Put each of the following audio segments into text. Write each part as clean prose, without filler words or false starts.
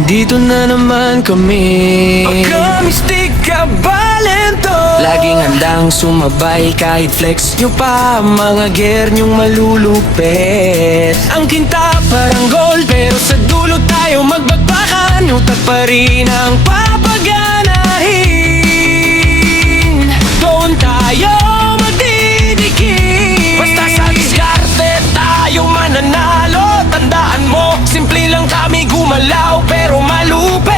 Nandito na naman kami. Pagka-mystic ka balento, Laging handang sumabay kahit flex nyo pa mga ger nyong malulupet. ang kinta parang gold, pero sa dulo tayo magbagbakan. Utak pa rin ang papaganahin. Doon tayo magdidikit. Basta sa diskarte tayo mananalo. Tandaan mo, simple lang kami gumalaw, pero malupit.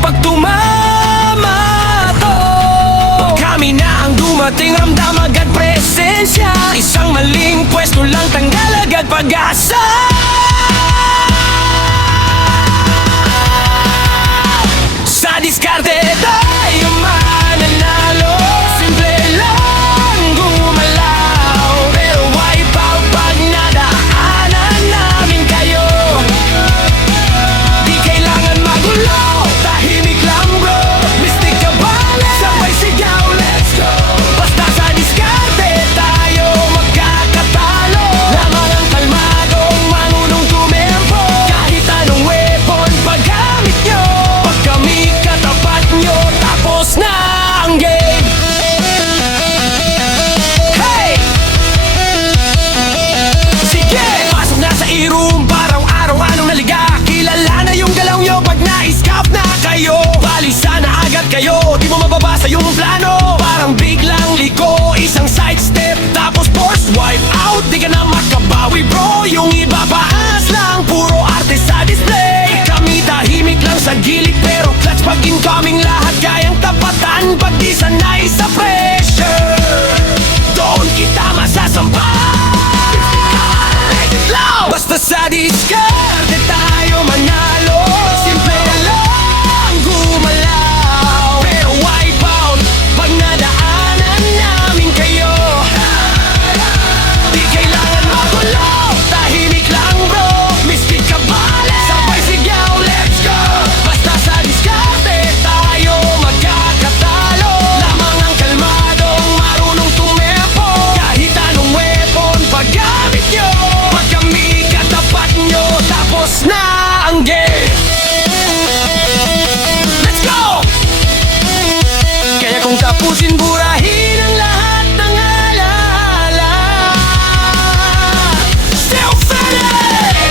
Pag tumama to, pag kami na ang dumating, ramdam agad presensya. Isang maling pwesto lang, tanggal agad pag-asa. Sa diskarte tayo mananalo. Simple lang gumalaw, pero wipe out pag nadaanan namin kayo. Di kailangan magulo, tahimik lang bro. Mystic ka bale, sabay sigaw, let's go. Basta sa diskarte tayo magkakatalo. Lamang ang kalmadong marunong tumempo. Kahit anong weapon paggamit nyo, pag kami katapat nyo, tapos na ang game. Hey! Sige! Pasok na sa e-room, parang araw anong naliga. Kilala na yung galaw nyo pag na-scout na kayo. Balisa na agad kayo, di mo mababasa yung plano. Parang biglang liko, isang sidestep, tapos force wipe out. Di ka na makabawi bro, yung iba paas lang, puro arte sa display. Kami tahimik lang sa gilid, pero clutch pag incoming, lahat kayang tapatan. Pag di sanay sa pressure, doon kita masasampal. Basta sa diskarte tayo manalo. Simple lang gumalaw, pero wipe out pag nadaanan namin kayo. Di kailangan magulo, tahimik lang bro. Mystic ka bale, sabay sigaw, let's go. Basta sa diskarte tayo magkakatalo. Lamang ang kalmadong marunong tumempo. Kahit anong weapon paggamit nyo, pag kami katapat nyo, tapos na ang game. Let's go! Kaya kung tapusin, burahin ang lahat ng alaala. Still fanatic!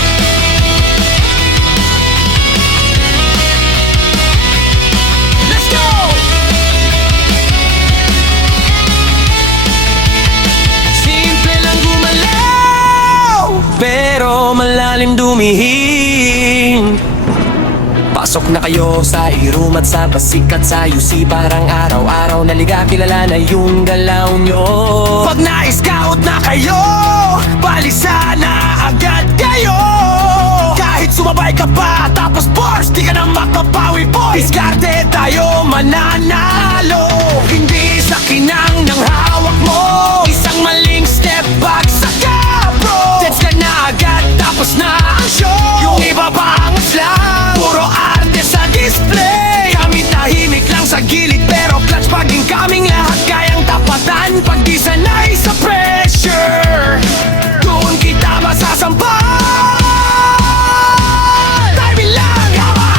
Let's go! Simple lang gumalaw, pero malalim dumihing. Pasok na kayo sa e-room at sa basikat sa UC. Parang araw-araw naliga, kilala na yung galaw nyo. Pag na-scout na kayo, balisa na agad kayo. Kahit sumabay ka pa, tapos force, di ka na makapawi boy. Diskarte tayo mananalo. Hindi sa kinang ng hawak mo, isang maling step back saka bro. Dance ka na agad, tapos na ang show. Yung iba pangas lang, puro arte sa display. Kami tahimik lang sa gilid, pero clutch pag incoming, lahat kayang tapatan. Pag di sanay sa pressure, doon kita masasampal. Timing lang, hawa,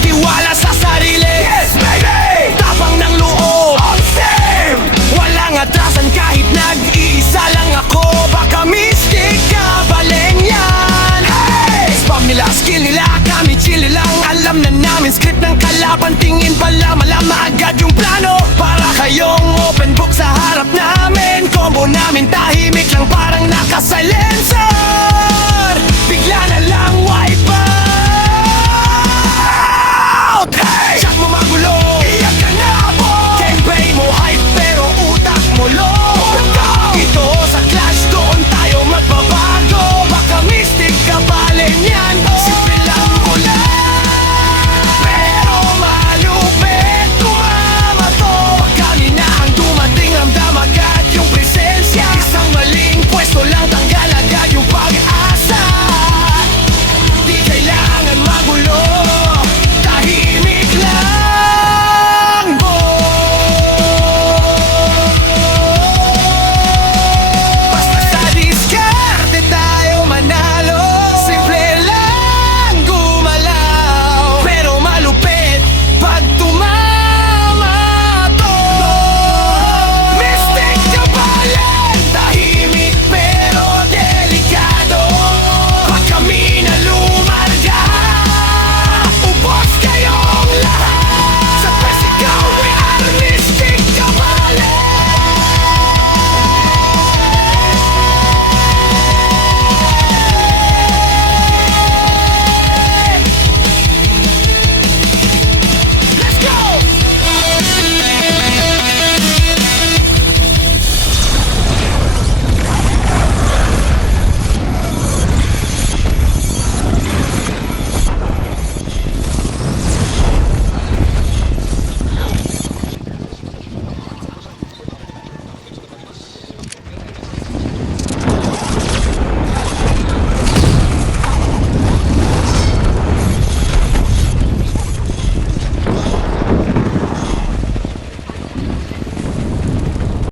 tiwala sa sarili. Yes baby, tapang ng loob, on same. Walang atrasan kahit nag-iisa lang ako. Baka mystic ka baleng yan. Hey! Spam nila, skill nila, kami chill lang. Alam na namin script ng kalaban, tingin pala malama agad yung plano. Para kayong open book sa harap namin. Combo namin tahimik lang, parang nakasilensyo.